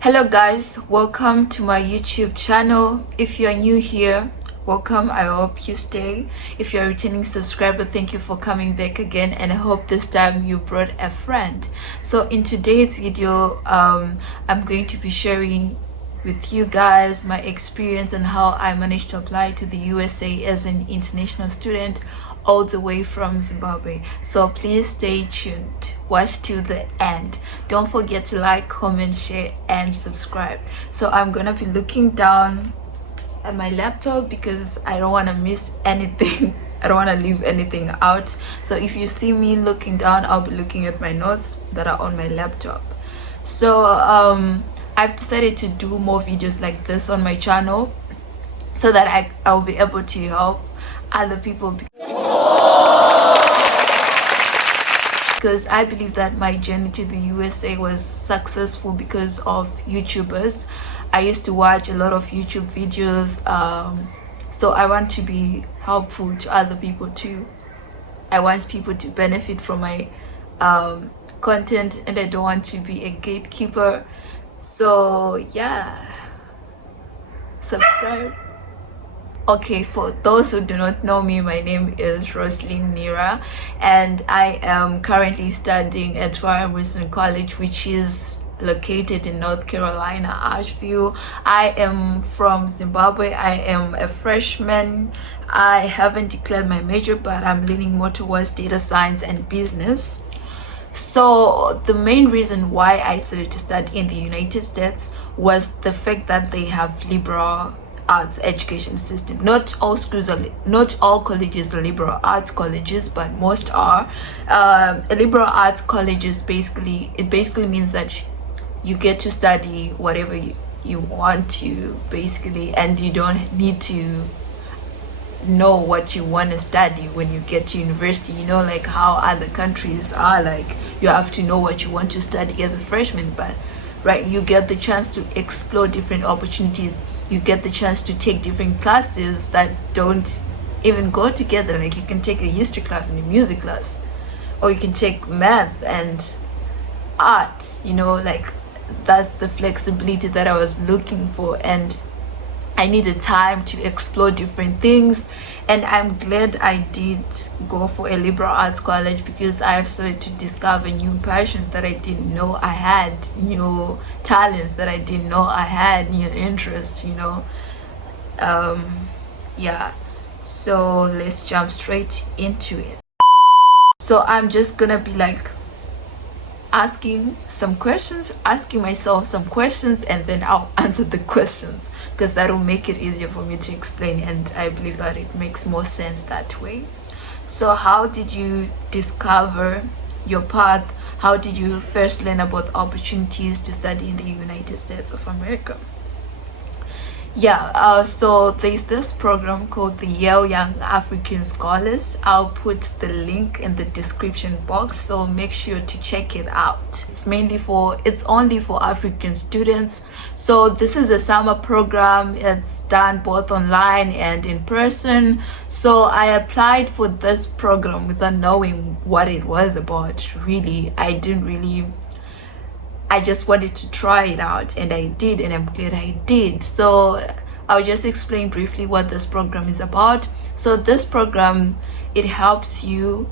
Hello guys, welcome to my YouTube channel. If you are new here, welcome. I hope you stay. If you're a returning subscriber, thank you for coming back again, and I hope this time you brought a friend. So in today's video, I'm going to be sharing with you guys my experience and how I managed to apply to the USA as an international student all the way from Zimbabwe. So please stay tuned, watch till the end. Don't forget to like, comment, share and subscribe. So I'm gonna be looking down at my laptop because I don't want to miss anything. I don't want to leave anything out. So if you see me looking down, I'll be looking at my notes that are on my laptop. So I've decided to do more videos like this on my channel so that I'll be able to help other people, because I believe that my journey to the USA was successful because of YouTubers. I used to watch a lot of YouTube videos, so I want to be helpful to other people too. I want people to benefit from my content, and I don't want to be a gatekeeper. So yeah, subscribe. Okay, for those who do not know me, my name is Roslyn Nira, and I am currently studying at YYAS College, which is located in North Carolina, Asheville. I am from Zimbabwe. I am a freshman. I haven't declared my major, but I'm leaning more towards data science and business. So the main reason why I decided to study in the United States was the fact that they have liberal arts education system. Not all colleges are liberal arts colleges, but most are. A liberal arts colleges basically means that you get to study whatever you want to, basically, and you don't need to know what you want to study when you get to university. You know, like how other countries are, like you have to know what you want to study as a freshman, but right, you get the chance to explore different opportunities. You get the chance to take different classes that don't even go together. Like you can take a history class and a music class, or you can take math and art. You know, like that's the flexibility that I was looking for, and I needed time to explore different things. And I'm glad I did go for a liberal arts college, because I've started to discover new passions that I didn't know I had, new talents that I didn't know I had, new interests, yeah. So let's jump straight into it. So I'm just gonna be like asking myself some questions, and then I'll answer the questions, because that will make it easier for me to explain, and I believe that it makes more sense that way. So how did you discover your path? How did you first learn about opportunities to study in the United States of America? Yeah, so there's this program called the Yale Young African Scholars. I'll put the link in the description box, so make sure to check it out. It's only for African students. So this is a summer program. It's done both online and in person. So I applied for this program without knowing what it was about. Really, I just wanted to try it out, and I did, and I'm glad I did. So I'll just explain briefly what this program is about. So this program, it helps you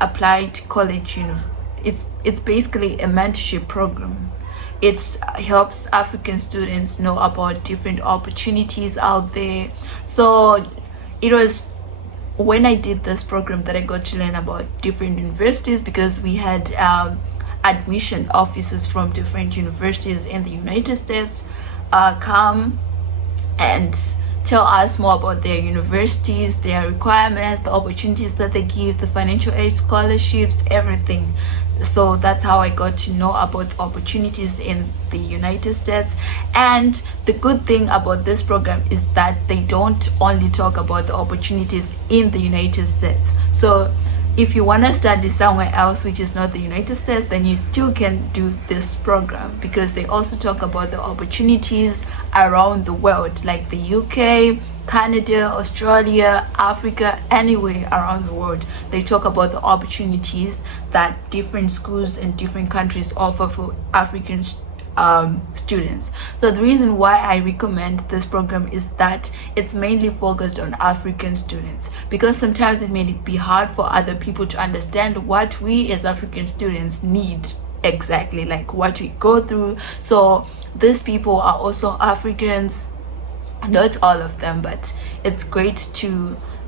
apply to college. It's basically a mentorship program. It helps African students know about different opportunities out there. So it was when I did this program that I got to learn about different universities, because we had admission officers from different universities in the United States come and tell us more about their universities, their requirements, the opportunities that they give, the financial aid scholarships, everything. So that's how I got to know about opportunities in the United States. And the good thing about this program is that they don't only talk about the opportunities in the United States. So if you want to study somewhere else which is not the United States, then you still can do this program, because they also talk about the opportunities around the world, like the UK, Canada, Australia, Africa, anywhere around the world. They talk about the opportunities that different schools and different countries offer for African students. So the reason why I recommend this program is that it's mainly focused on African students, because sometimes it may be hard for other people to understand what we as African students need exactly, like what we go through. So these people are also Africans, not all of them, but it's great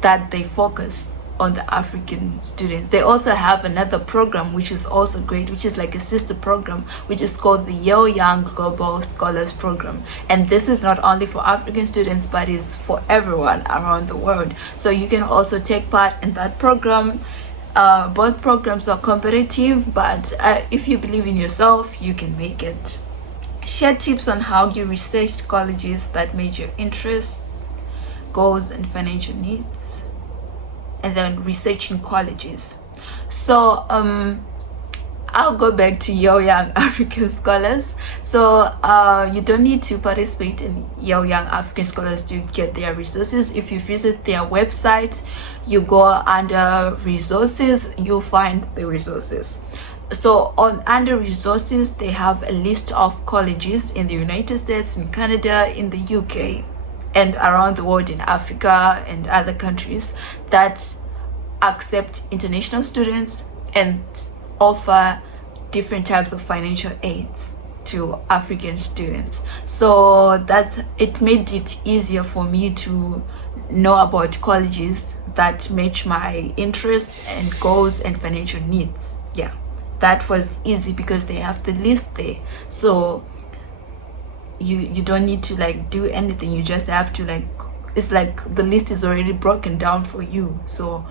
that they focus on the African students. They also have another program which is also great, which is like a sister program, which is called the Yale Young Global Scholars program, and this is not only for African students but is for everyone around the world. So you can also take part in that program. Both programs are competitive, but if you believe in yourself, you can make it. Share tips on how you research colleges that meet your interests, goals and financial needs. And then researching colleges. So I'll go back to Yale Young African Scholars. So you don't need to participate in Yale Young African Scholars to get their resources. If you visit their website, you go under resources, you'll find the resources. So under resources, they have a list of colleges in the United States, in Canada, in the UK, and around the world, in Africa and other countries, that accept international students and offer different types of financial aids to African students. So it made it easier for me to know about colleges that match my interests and goals and financial needs. Yeah, that was easy because they have the list there. So you don't need to like do anything, you just have to like, it's like the list is already broken down for you, so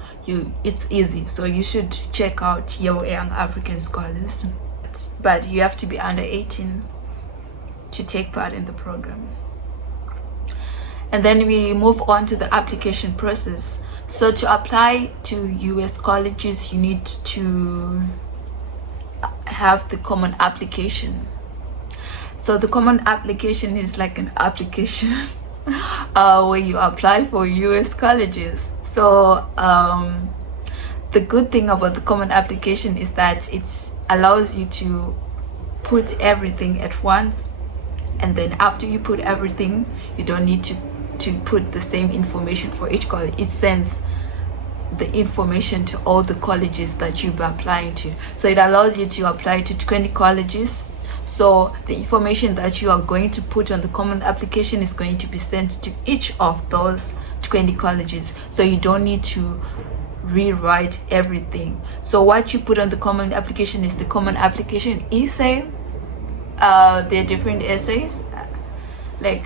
it's easy. So you should check out Yale Young African Scholars, but you have to be under 18 to take part in the program. And then we move on to the application process. So to apply to US colleges, you need to have the common application. So the common application is like an application where you apply for US colleges. So the good thing about the common application is that it allows you to put everything at once, and then after you put everything, you don't need to put the same information for each college. It sends the information to all the colleges that you'll be applying to. So it allows you to apply to 20 colleges. So the information that you are going to put on the common application is going to be sent to each of those 20 colleges. So you don't need to rewrite everything. So what you put on the common application is the common application essay. There are different essays. Like,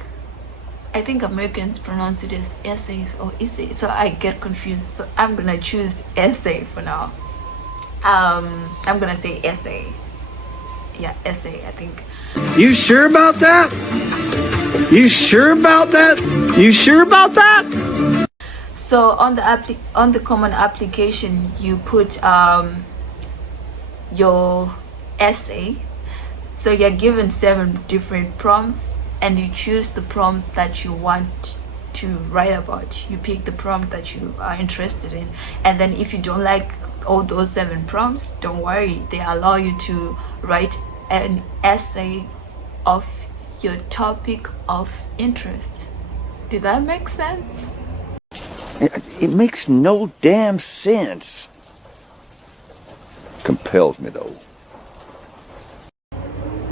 I think Americans pronounce it as essays or essay. So I get confused. So I'm gonna choose essay for now. I'm gonna say essay. Yeah, essay, I think. You sure about that? You sure about that? You sure about that? So on the common application, you put your essay. So you're given 7 different prompts, and you choose the prompt that you want to write about. You pick the prompt that you are interested in, and then if you don't like all those 7 prompts, don't worry, they allow you to write an essay of your topic of interest. Did that make sense? It makes no damn sense. Compels me though.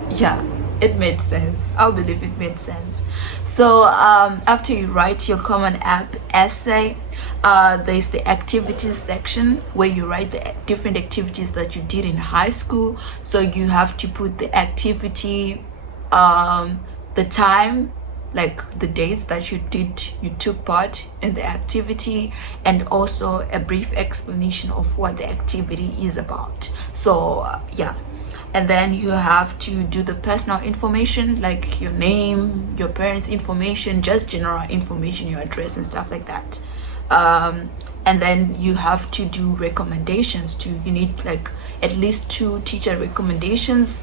Yeah, it made sense. I believe it made sense. So after you write your common app essay, there's the activities section where you write the different activities that you did in high school. So you have to put the activity, the time, like the dates that you took part in the activity, and also a brief explanation of what the activity is about. So yeah, and then you have to do the personal information, like your name, your parents' information, just general information, your address and stuff like that. And then you have to do recommendations too. You need like at least 2 teacher recommendations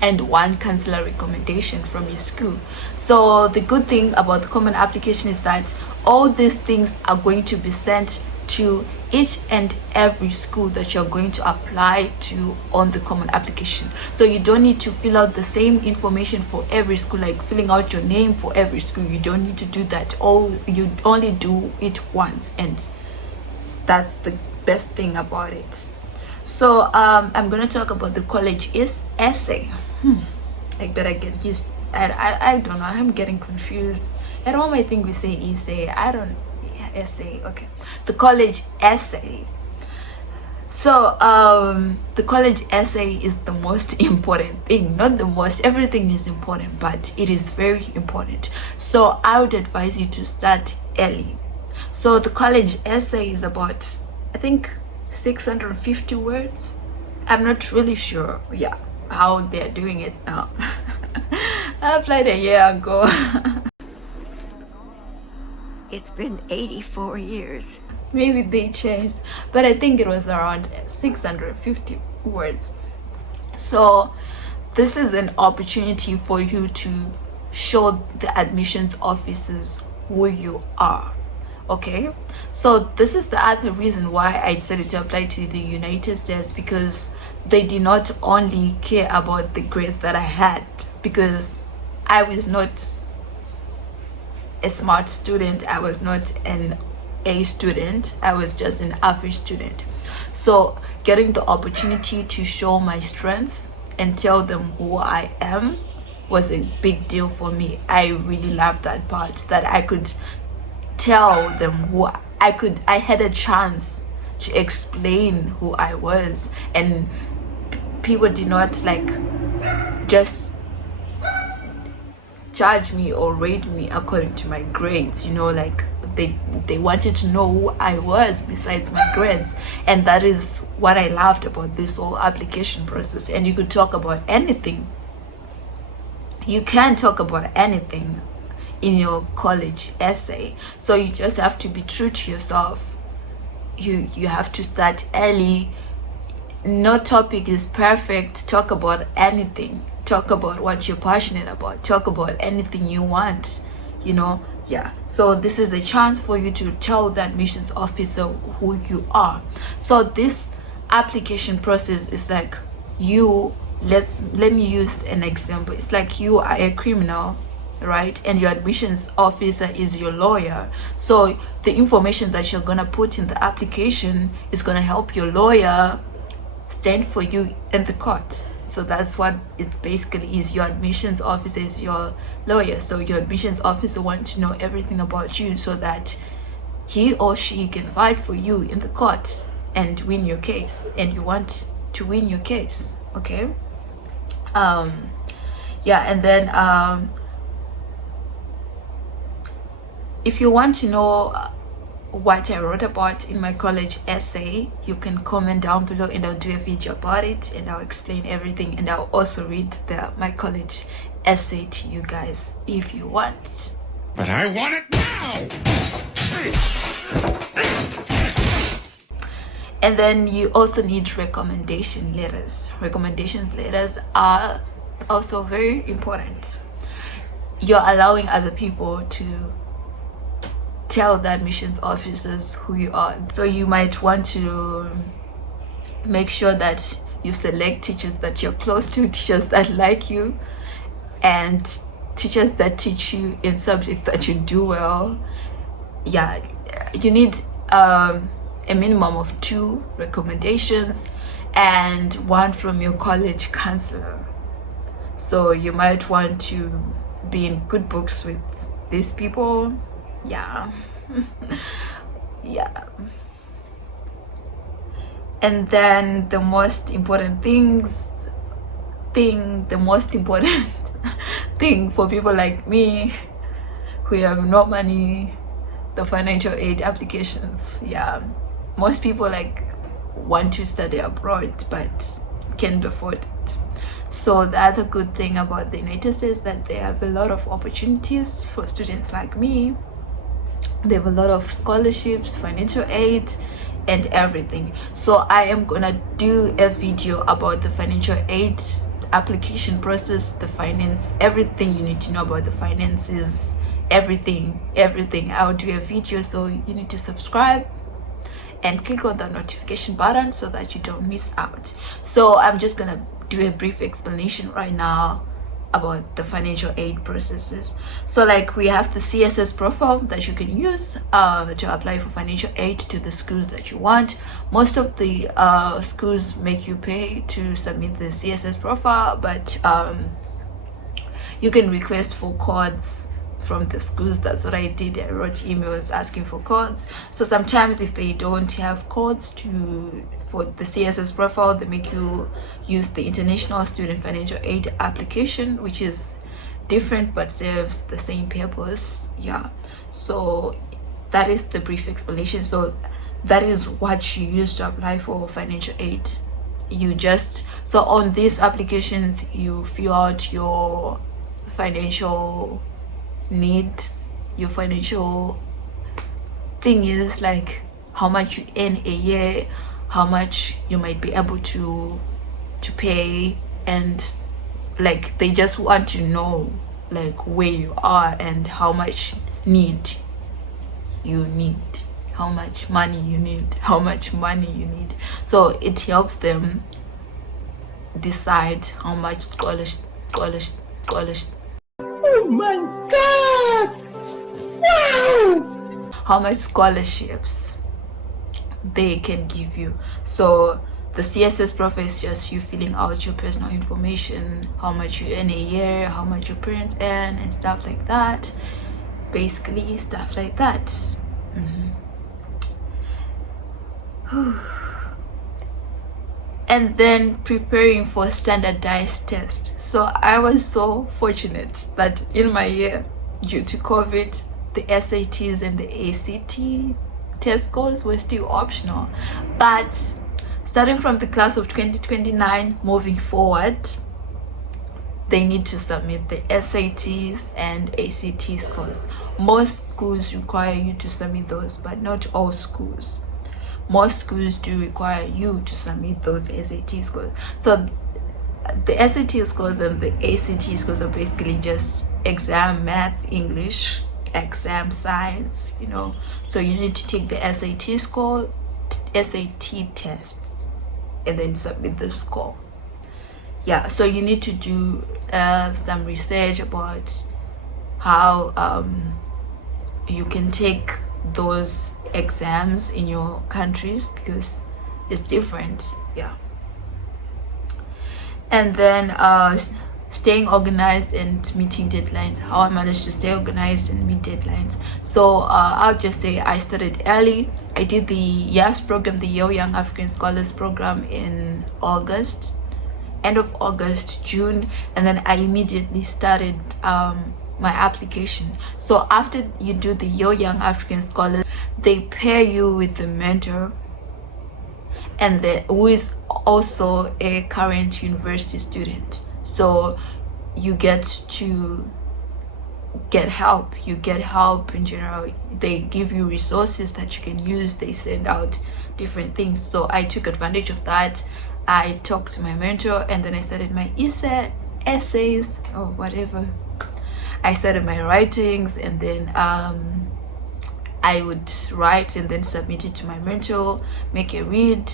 and 1 counselor recommendation from your school. So the good thing about the common application is that all these things are going to be sent to each and every school that you're going to apply to on the common application. So you don't need to fill out the same information for every school, like filling out your name for every school. You don't need to do that. You only do it once, and that's the best thing about it. So I'm gonna talk about the college essay. I better get used. I don't know, I'm getting confused. At home I think we say essay. Essay. Okay, the college essay. So the college essay is the most important thing. Not the most, everything is important, but it is very important. So I would advise you to start early. So the college essay is about, I think, 650 words. I'm not really sure, yeah, how they're doing it now. I applied a year ago. It's been 84 years. Maybe they changed, but I think it was around 650 words. So this is an opportunity for you to show the admissions officers who you are. Okay, so this is the other reason why I decided to apply to the United States, because they did not only care about the grades that I had, because I was not a smart student, I was not an A student, I was just an average student. So getting the opportunity to show my strengths and tell them who I am was a big deal for me. I really loved that part, that I could tell them who I had a chance to explain who I was, and people did not like just judge me or rate me according to my grades, you know, like they wanted to know who I was besides my grades. And that is what I loved about this whole application process. And you could talk about anything. You can talk about anything in your college essay. So you just have to be true to yourself. You have to start early. No topic is perfect. Talk about anything. Talk about what you're passionate about. Talk about anything you want, you know. Yeah, so this is a chance for you to tell the admissions officer who you are. So this application process is like let me use an example. It's like you are a criminal, right, and your admissions officer is your lawyer. So the information that you're gonna put in the application is gonna help your lawyer stand for you in the court. So that's what it basically is. Your admissions officer is your lawyer. So your admissions officer wants to know everything about you so that he or she can fight for you in the court and win your case. And you want to win your case, okay? Yeah, and then if you want to know what I wrote about in my college essay, you can comment down below and I'll do a video about it, and I'll explain everything, and I'll also read my college essay to you guys if you want. But I want it now! And then you also need recommendation letters. Recommendations letters are also very important. You're allowing other people to tell the admissions officers who you are. So you might want to make sure that you select teachers that you're close to, teachers that like you, and teachers that teach you in subjects that you do well. Yeah, you need a minimum of 2 recommendations and 1 from your college counselor. So you might want to be in good books with these people. Yeah. Yeah. And then the most important thing for people like me who have no money, the financial aid applications. Yeah, most people like want to study abroad but can't afford it. So the other good thing about the United States is that they have a lot of opportunities for students like me. They have a lot of scholarships, financial aid, and everything. So I am gonna do a video about the financial aid application process, the finance, everything you need to know about the finances, everything. I'll do a video, so you need to subscribe and click on the notification button so that you don't miss out. So I'm just gonna do a brief explanation right now about the financial aid processes. So like we have the CSS profile that you can use to apply for financial aid to the schools that you want. Most of the schools make you pay to submit the CSS profile, but you can request for codes from the schools. That's what I did. I wrote emails asking for codes. So sometimes if they don't have codes for the CSS profile, they make you use the International Student Financial Aid application, which is different but serves the same purpose. Yeah, so that is the brief explanation. So that is what you use to apply for financial aid. So on these applications you fill out your financial needs. Your financial thing is like how much you earn a year, how much you might be able to pay, and like they just want to know like where you are and how much you need, how much money you need. So it helps them decide how much scholarship. Oh my God! Wow! How much scholarships they can give you. So the CSS profile is just you filling out your personal information, how much you earn a year, how much your parents earn, and stuff like that. Basically stuff like that. And then preparing for standardized tests. So I was so fortunate that in my year, due to COVID, the SATs and the ACT test scores were still optional. But starting from the class of 2029 moving forward, they need to submit the SATs and ACT scores. Most schools require you to submit those, but not all schools. Most schools do require you to submit those SAT scores. So the SAT scores and the ACT scores are basically just exam math, English, exam science, you know. So you need to take the SAT score, SAT tests, and then submit the score. Yeah, so you need to do some research about how you can take those exams in your countries, because it's different. Yeah. And then staying organized and meeting deadlines. How I managed to stay organized and meet deadlines. So I'll just say I started early. I did the YYAS program, the Yale Young African Scholars program, in August, end of August, June, and then I immediately started my application. So after you do the Yale Young African Scholars, they pair you with the mentor, and who is also a current university student. So you get to get help. You get help in general. They give you resources that you can use. They send out different things. So I took advantage of that. I talked to my mentor, and then I started my essays or whatever. I started my writings, and then I would write and then submit it to my mentor, make a read,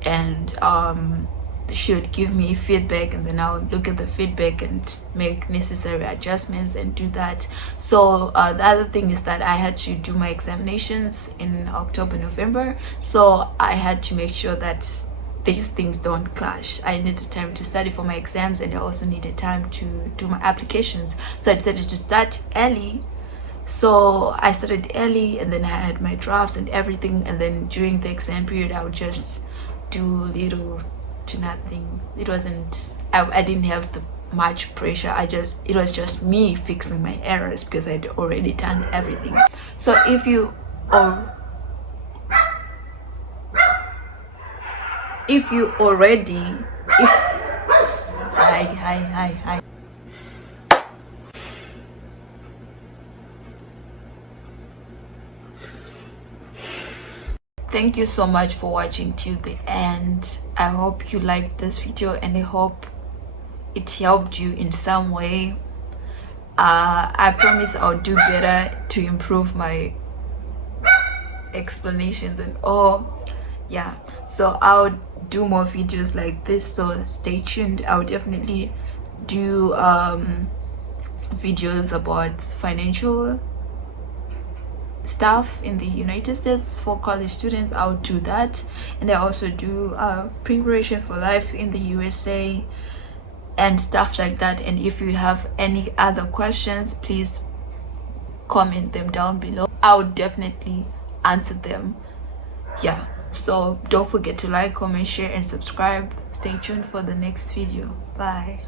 and she would give me feedback, and then I would look at the feedback and make necessary adjustments and do that. So the other thing is that I had to do my examinations in October, November, so I had to make sure that these things don't clash. I needed time to study for my exams, and I also needed time to do my applications. So I decided to start early. So I started early, and then I had my drafts and everything, and then during the exam period I would just do little to nothing. It wasn't, I didn't have the much pressure. It was just me fixing my errors because I'd already done everything. So if you hi. Thank you so much for watching till the end. I hope you liked this video, and I hope it helped you in some way. I promise I'll do better to improve my explanations and all. yeah, so I'll do more videos like this, so stay tuned. I'll definitely do videos about financial stuff in the United States for college students. I'll do that, and I also do preparation for life in the USA and stuff like that. And if you have any other questions, please comment them down below. I'll definitely answer them. Yeah, so don't forget to like, comment, share, and subscribe. Stay tuned for the next video. Bye.